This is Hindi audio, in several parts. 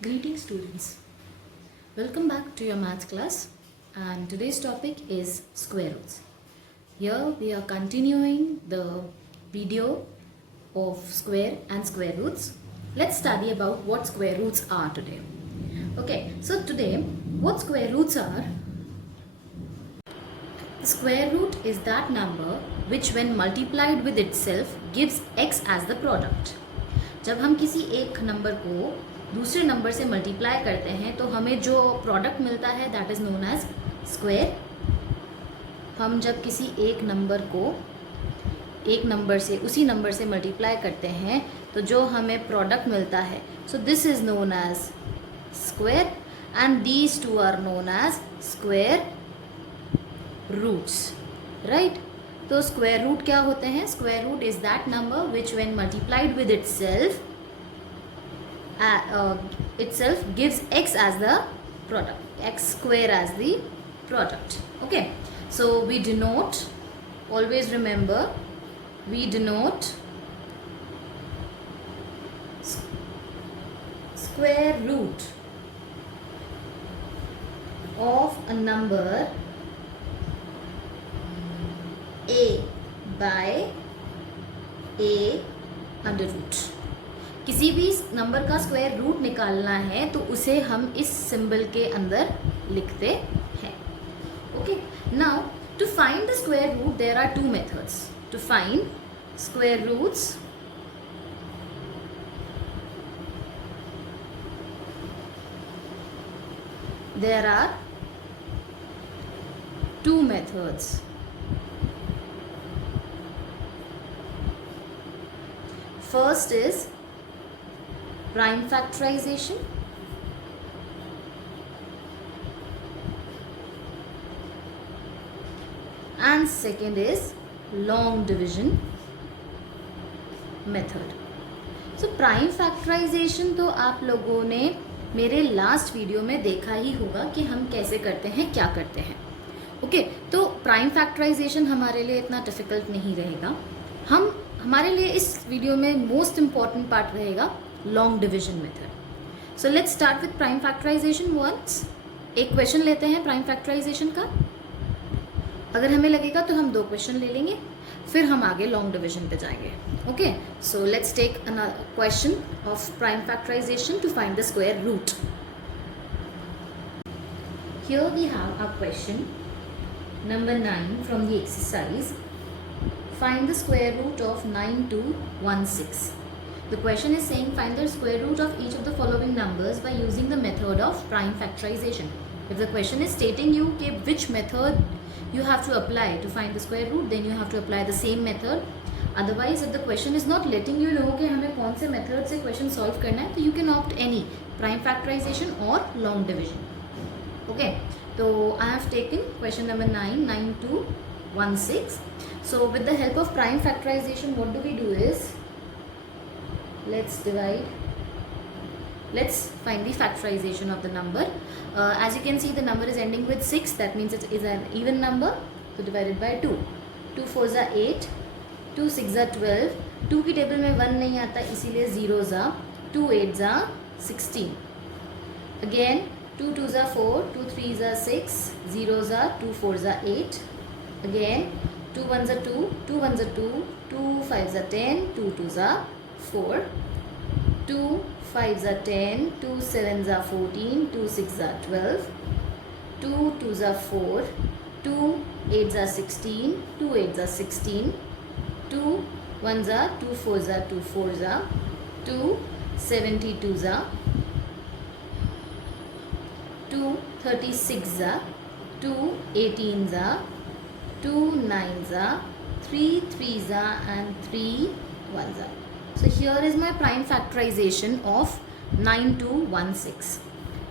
Greetings students, welcome back to your math class and today's topic is square roots. Here we are continuing the video of square and square roots. Let's study about what square roots are today. Okay, so today what square roots are? The square root is that number which when multiplied with itself gives x as the product. जब हम किसी एक नंबर को दूसरे नंबर से मल्टीप्लाई करते हैं तो हमें जो प्रोडक्ट मिलता है that is known as square. हम जब किसी एक नंबर को एक नंबर से उसी नंबर से मल्टीप्लाई करते हैं तो जो हमें प्रोडक्ट मिलता है so this is known as square and these two are known as square roots, right. तो स्क्वायर रूट क्या होते हैं? Square root is that number which when multiplied with itself gives x as the product, x square as the product. Okay, so we denote, always remember, we denote square root of a number a by a under root. किसी भी नंबर का स्क्वायर रूट निकालना है तो उसे हम इस सिंबल के अंदर लिखते हैं. Okay, now to find the square root there are two methods to find square roots. There are two methods. First is prime factorization and second is long division method. So prime factorization तो आप लोगों ने मेरे लास्ट वीडियो में देखा ही होगा कि हम कैसे करते हैं, क्या करते हैं. ओके, तो प्राइम फैक्टराइजेशन हमारे लिए इतना डिफिकल्ट नहीं रहेगा. हमारे लिए इस वीडियो में मोस्ट इम्पॉर्टेंट पार्ट रहेगा long division method. So let's start with prime factorization once. एक क्वेश्चन लेते हैं प्राइम फैक्टराइजेशन का. अगर हमें लगेगा तो हम दो क्वेश्चन ले लेंगे, फिर हम आगे लॉन्ग डिविजन पे जाएंगे. Okay, so let's take another question of prime factorization to find the square root. Here we have a question number 9 from the exercise. Find the square root of 9216. The question is saying find the square root of each of the following numbers by using the method of prime factorization. If the question is stating you कि which method you have to apply to find the square root, then you have to apply the same method. Otherwise, if the question is not letting you know कि हमें कौन से method से question solve करना है, तो you can opt any prime factorization or long division. Okay, so I have taken question number 9216. So with the help of prime factorization, what do we do is, let's find the factorization of the number. As you can see, the number is ending with 6, that means it is an even number, so divided by 2. 2 4s are 8, 2 6s are 12, 2 की टेबल में 1 नहीं आता इसीलिए 0s are, 2 8s are 16. Again 2 2s are 4, 2 3s are 6, 0s are, 2 4s are 8. Again 2 1s are 2, 2 1s are 2, 2 5s are 10, 2 2s are 4, 2 5s are 10, 2 7s are 14, 2 6s are 12, 2 2s are 4, 2 8s are 16, 2 8s are 16, 2 1s are 2 4s are 2 4s are, 2 72s are, 2 36s are, 2 18s are, 2 9s are, 3 3s are and 3 1s are. So here is my prime factorization of 9216.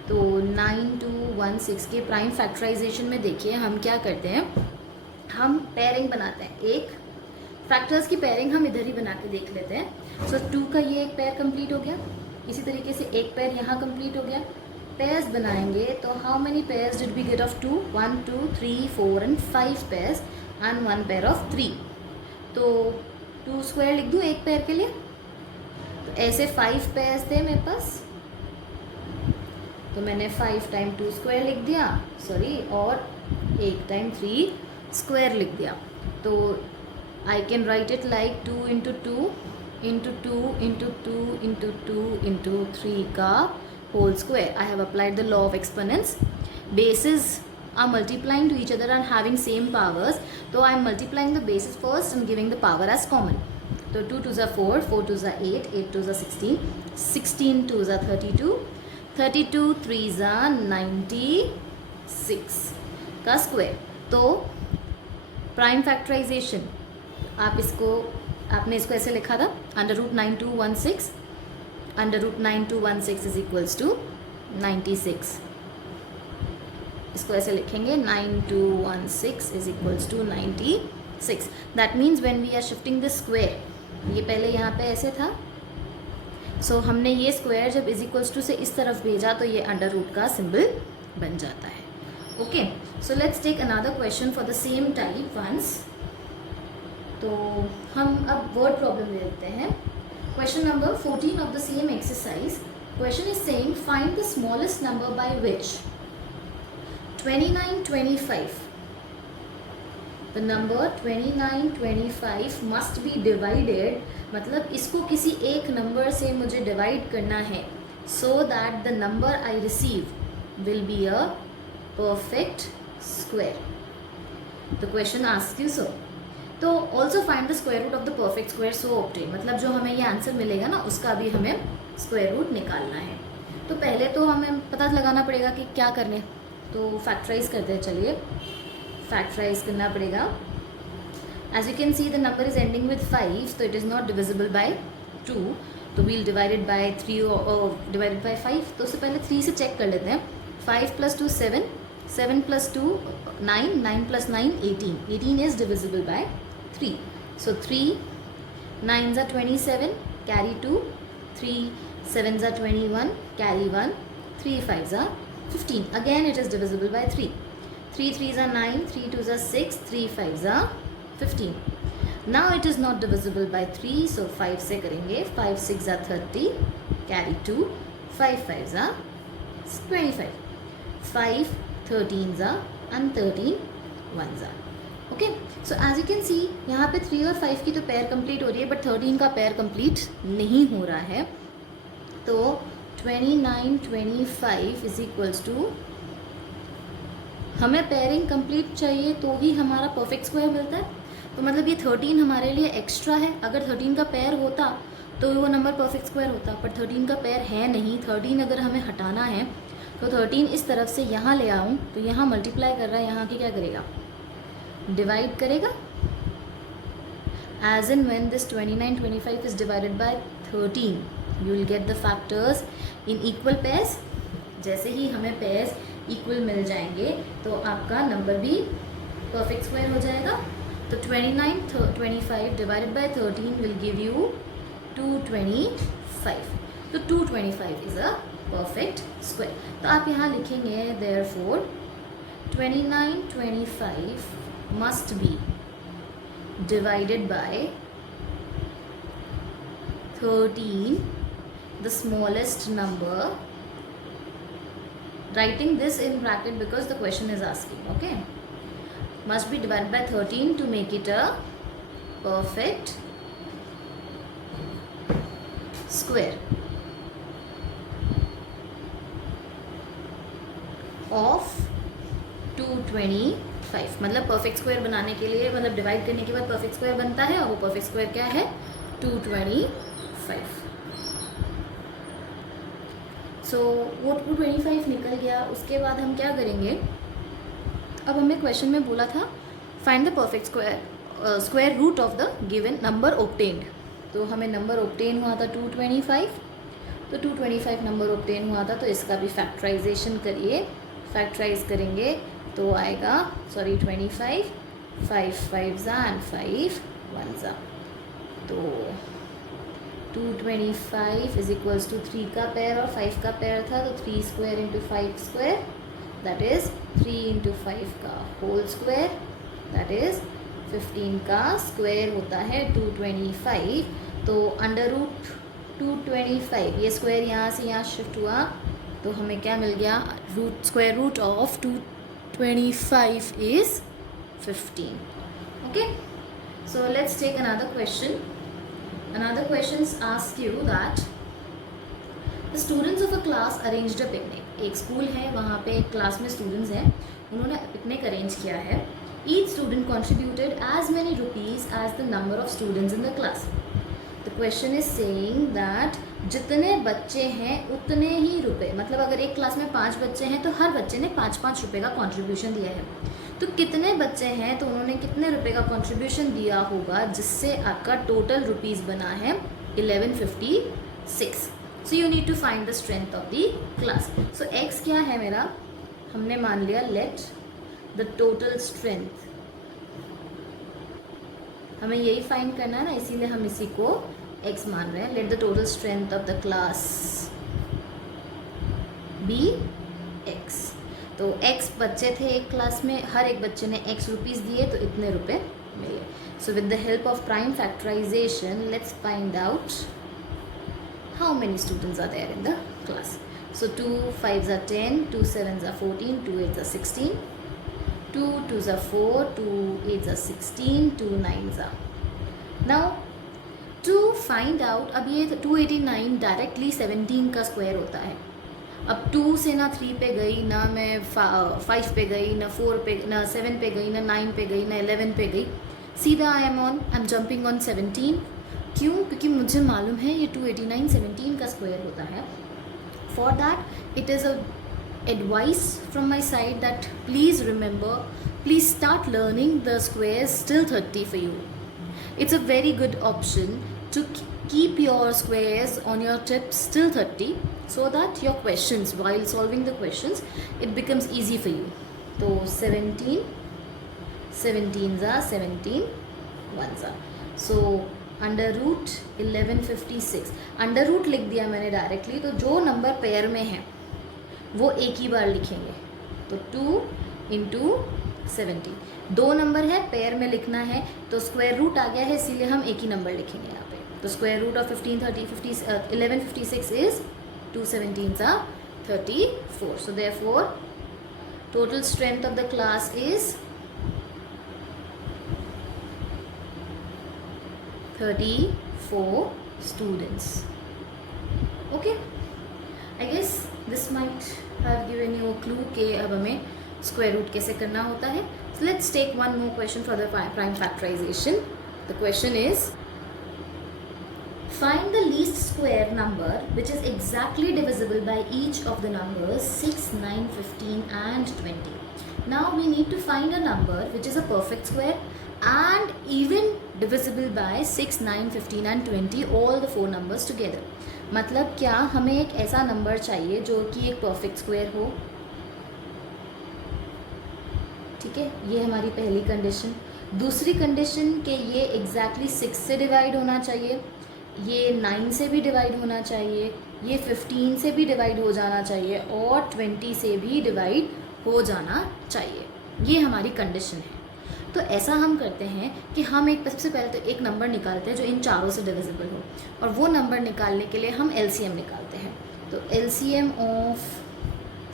तो 9216 के प्राइम फैक्टराइजेशन में देखिए हम क्या करते हैं, हम पेयरिंग बनाते हैं. एक फैक्टर्स की पेयरिंग हम इधर ही बना के देख लेते हैं. सो 2 का ये एक पेयर कंप्लीट हो गया, इसी तरीके से एक पेयर यहाँ कंप्लीट हो गया. पेयर्स बनाएंगे तो how many pairs did we get of 2? 1 2 3 4 and 5 pairs and 1 pair of 3. तो 2 स्क्वायर लिख दूँ एक पेयर के लिए. तो ऐसे 5 पेयर्स थे मेरे पास. तो मैंने 5 टाइम 2 स्क्वायर लिख दिया, सॉरी, और 8 टाइम 3 स्क्वायर लिख दिया. तो I can write it like 2 into 2 into 2 into 2 into 2 into 3 का whole square. I have applied the law of exponents. Bases are multiplying to each other and having same powers. So I am multiplying the bases first and giving the power as common. So 2 2s are 4, 4 2s are 8, 8 2s are 16, 16 2s are 32, 32 3s are 96 का स्क्वायर. तो प्राइम फैक्टराइजेशन आपने इसको ऐसे लिखा था, √9216, √9216 इज इक्वल्स टू 96. इसको ऐसे लिखेंगे 9216 is equals to 96. That means when we are shifting the square, ये पहले यहाँ पे ऐसे था, सो हमने ये स्क्वायर जब इज इक्वल्स टू से इस तरफ भेजा तो ये अंडर रूट का सिंबल बन जाता है. Okay, so let's take another question for the same type once. तो हम अब वर्ड प्रॉब्लम ले लेते हैं. Question number 14 of the same exercise. Question is saying find the smallest number by which 2925, the number 2925 must be divided, मतलब इसको किसी एक नंबर से मुझे डिवाइड करना है, so that the number I receive will be a perfect square. The question asks you so. तो also find the square root of the perfect square so obtain, मतलब जो हमें ये आंसर मिलेगा ना उसका भी हमें स्क्वायर रूट निकालना है. तो पहले तो हमें पता लगाना पड़ेगा कि क्या करने. तो फैक्टराइज करते हैं, चलिए फैक्टराइज करना पड़ेगा. As you can see the number is ending with 5, तो it is not divisible by 2, तो वील डिवाइडेड बाय 3 और डिवाइडेड बाय 5. तो उससे पहले 3 से चेक कर लेते हैं. 5 + 2 7, 7 + 2 9, 9 + 9 18, 18 is divisible by 3. So 3 9s are 27, carry 2, 3 7s are 21, carry 1, 3 5s are 15. Again it is divisible by 3. 3 3s are 9, 3 2s are 6, 3 5s are 15. Now it is not divisible by 3, so 5 से करेंगे. 5 6 are 30, carry 2, 5 5s are 25, 5 13s are and 13 1s are. Okay, so as you can see यहाँ पे 3 और 5 की तो पेयर कंप्लीट हो रही है, बट 13 का पेयर कंप्लीट नहीं हो रहा है. तो 2925 इज इक्वल्स टू, हमें पेयरिंग कंप्लीट चाहिए तो ही हमारा परफेक्ट स्क्वायर मिलता है. तो मतलब ये 13 हमारे लिए एक्स्ट्रा है. अगर 13 का पेयर होता तो वो नंबर परफेक्ट स्क्वायर होता, पर 13 का पेयर है नहीं. 13 अगर हमें हटाना है तो 13 इस तरफ से यहाँ ले आऊँ तो यहाँ मल्टीप्लाई कर रहा है, यहाँ की क्या करेगा, डिवाइड करेगा. As in when this 2925 is divided by 13, you will get the factors in equal pairs. जैसे ही हमें पेयर्स इक्वल मिल जाएंगे तो आपका नंबर भी परफेक्ट स्क्वायर हो जाएगा. तो 2925 divided by 13 will give you 225. तो 225 इज अ परफेक्ट स्क्वायर. तो आप यहाँ लिखेंगे therefore 2925 must be divided by 13, the smallest number. Writing this in bracket because the question is asking. Okay, must be divided by 13 to make it a perfect square of 225. मतलब परफेक्ट स्क्वायर बनाने के लिए, मतलब डिवाइड करने के बाद परफेक्ट स्क्वायर बनता है, और वो परफेक्ट स्क्वायर क्या है, 225. सो वो 225 निकल गया. उसके बाद हम क्या करेंगे, अब हमें क्वेश्चन में बोला था find the perfect square root of the given number obtained. तो हमें नंबर ऑब्टेन हुआ था 225. तो 225 नंबर ऑब्टेन हुआ था, तो इसका भी फैक्टराइजेशन करिए. फैक्टराइज करेंगे तो आएगा, सॉरी 25, 5 5s एंड 5 1s. तो 225 इज इक्वल्स टू 3 का पेयर और 5 का पेयर था, तो 3 square into 5 square, that is 3 into 5 का होल स्क्वायर, दैट इज़ 15 का स्क्वायर होता है 225. तो अंडर रूट 225, ये स्क्वायर यहाँ से यहाँ शिफ्ट हुआ तो तो हमें क्या मिल गया, square root of 225 is 15. Okay, so let's take another question. Another question asks you that the students of a class arranged a picnic. एक स्कूल है, वहाँ पे एक क्लास में स्टूडेंट्स हैं, उन्होंने पिकनिक अरेंज किया है. Each student contributed as many rupees as the number of students in the class. The question is saying that जितने बच्चे हैं उतने ही रुपए, मतलब अगर एक क्लास में 5 बच्चे हैं तो हर बच्चे ने 5-5 रुपये का कंट्रीब्यूशन दिया है. तो कितने बच्चे हैं तो उन्होंने कितने रुपए का कंट्रीब्यूशन दिया होगा, जिससे आपका टोटल रुपीज़ बना है 1156. So you need to find the strength of the class. सो एक्स क्या है मेरा, हमने मान लिया लेट द टोटल स्ट्रेंथ, हमें यही फाइंड करना है ना, इसीलिए हम इसी को x मान रहे हैं. Let the total strength of the class be x. तो x बच्चे थे एक क्लास में, हर एक बच्चे ने x रुपीज़ दिए तो इतने रुपए मिले. So with the help of prime factorization let's find out how many students are there in the class. So 2 5s are 10, 2 7s are 14, 2 8s are 16, 2 2s are 4, 2 8s are 16, 2 9s are. Now to find out, अब ये 289 डायरेक्टली 17 का स्क्वायर होता है. अब 2 से ना 3 पे गई, ना मैं 5 पे गई, ना 4 पे, ना 7 पे गई, ना 9 पे गई, ना 11 पे गई, सीधा आई एम जंपिंग ऑन 17. क्यों? क्योंकि मुझे मालूम है ये 289 17 का स्क्वायर होता है. For that it is a advice from my side that please remember, please start learning the squares till 30 for you. It's a very good option to keep your squares on your tips till 30 so that your questions, while solving the questions, it becomes easy for you. So 17 17s are 17 1s are. So under root 1156, under root लिख दिया मैंने डायरेक्टली. तो जो नंबर पेयर में है वो एक ही बार लिखेंगे. तो 2 इंटू 17, 2 नंबर है पेयर में लिखना है, तो स्क्वायर रूट आ गया है, इसीलिए हम एक ही नंबर लिखेंगे यहाँ पे. तो square root of 1156 is 2 17s are 34. So therefore total strength of the class is 34 students. Okay, I guess this might have given you a clue कि अब हमें स्क्वायर रूट कैसे करना होता है. So let's take one more question for the prime factorization. The question is, find the least square number which is exactly divisible by each of the numbers 6, 9, 15 and 20. Now we need to find a number which is a perfect square and even divisible by 6, 9, 15 and 20, all the 4 numbers together. मतलब क्या, हमें एक ऐसा नंबर चाहिए जो कि एक परफेक्ट स्क्वायर हो. ठीक है, ये हमारी पहली कंडीशन. दूसरी कंडीशन कि ये एग्जैक्टली 6 से डिवाइड होना चाहिए, ये 9 से भी डिवाइड होना चाहिए, ये 15 से भी डिवाइड हो जाना चाहिए और 20 से भी डिवाइड हो जाना चाहिए. ये हमारी कंडीशन है. तो ऐसा हम करते हैं कि हम एक सबसे पहले तो एक नंबर निकालते हैं जो इन चारों से डिविजिबल हो, और वो नंबर निकालने के लिए हम एलसीएम निकालते हैं. तो एलसीएम ऑफ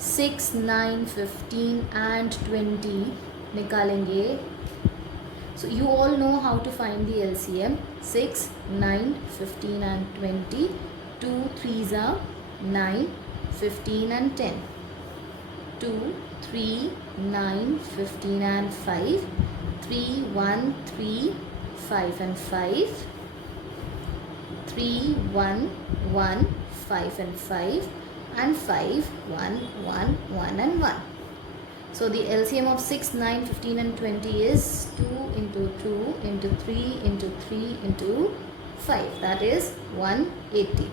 6, 9, 15 एंड 20 निकालेंगे. So you all know how to find the LCM. 6, 9, 15 and 20. 2 3s are 9, 15 and 10. 2 3 9 15 and 5. 3 1 3 5 and 5. 3 1 1 5 and 5 and 5 1 1 1 and 1. So the LCM of 6, 9, 15 and 20 is 2 into 2 into 3 into 3 into 5. That is 180.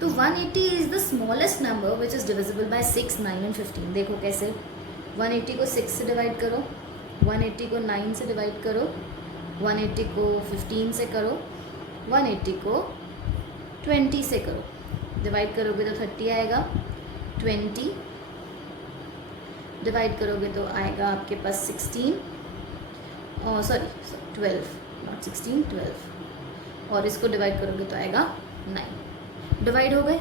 तो 180 is the smallest number which is divisible by 6, 9 and 15. देखो कैसे, 180 को 6 से डिवाइड करो, 180 को 9 से डिवाइड करो, 180 को 15 से करो, 180 को 20 से करो. डिवाइड करोगे तो 30 आएगा. 20 डिवाइड करोगे तो आएगा आपके पास 16, सॉरी 12, नॉट 16, 12. और इसको डिवाइड करोगे तो आएगा 9. डिवाइड हो गए.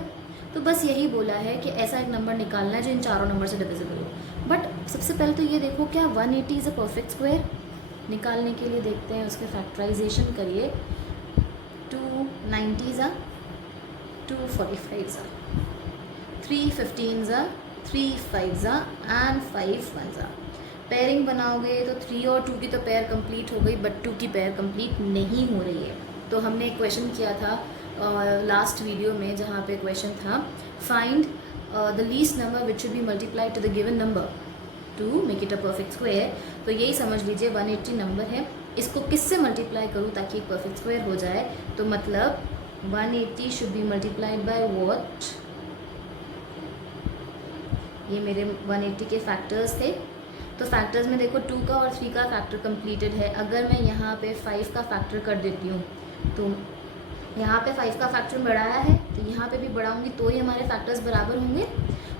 तो बस यही बोला है कि ऐसा एक नंबर निकालना है जो इन चारों नंबर से डिविजिबल हो। बट सबसे पहले तो ये देखो क्या 180 इज़ अ परफेक्ट स्क्वायर। निकालने के लिए देखते हैं, उसके फैक्टराइजेशन करिए। 290 ज़ा, 245 ज़ा, 315 ज़ा, 3 5 ज़ा एंड 5 1 ज़ा। पेयरिंग बनाओगे तो 3 और 2 की तो पेयर कंप्लीट हो गई, बट 2 की पेयर कंप्लीट नहीं हो रही है। तो हमने एक क्वेश्चन किया था लास्ट वीडियो में, जहाँ पे क्वेश्चन था find the least number which should be multiplied to the given number to make it a perfect square. तो यही समझ लीजिए 180 नंबर है, इसको किससे मल्टीप्लाई करूँ ताकि एक परफेक्ट स्क्वायर हो जाए। तो मतलब 180 should be multiplied by what, ये मेरे 180 के फैक्टर्स थे। तो फैक्टर्स में देखो 2 का और 3 का फैक्टर कंप्लीटेड है। अगर मैं यहाँ पे 5 का फैक्टर कर देती हूँ, तो यहाँ पे 5 का फैक्टर बढ़ाया है तो यहाँ पे भी बढ़ाऊँगी तो ही हमारे फैक्टर्स बराबर होंगे।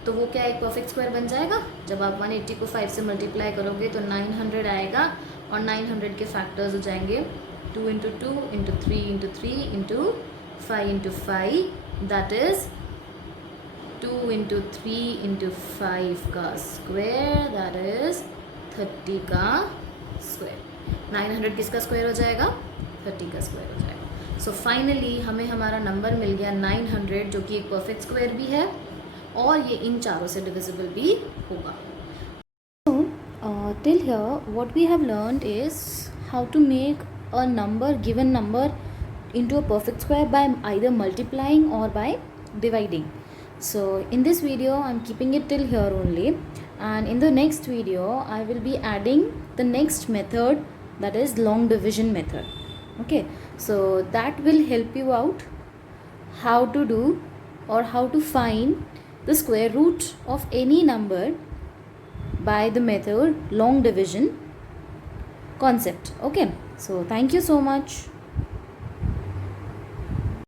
तो वो क्या एक परफेक्ट स्क्वायर बन जाएगा। जब आप 180 को 5 से मल्टीप्लाई करोगे तो 900 आएगा और 900 के फैक्टर्स हो जाएंगे 2 into 2 into 3 into 3 into 5 into 5, that is 2 into 3 into 5 का स्क्वायर, दैट इज़ 30 का स्क्वायर। 900 किसका स्क्वायर हो जाएगा, 30 का स्क्वायर हो जाएगा। सो फाइनली हमें हमारा नंबर मिल गया 900, जो कि एक परफेक्ट स्क्वायर भी है और ये इन चारों से डिविजिबल भी होगा। Till here what we have learned is how to make a number, given number, into a perfect square by either multiplying or by dividing. So in this video I'm keeping it till here only, and in the next video I will be adding the next method, that is long division method. Okay, so that will help you out how to do or how to find the square root of any number by the method long division concept. Okay, so thank you so much.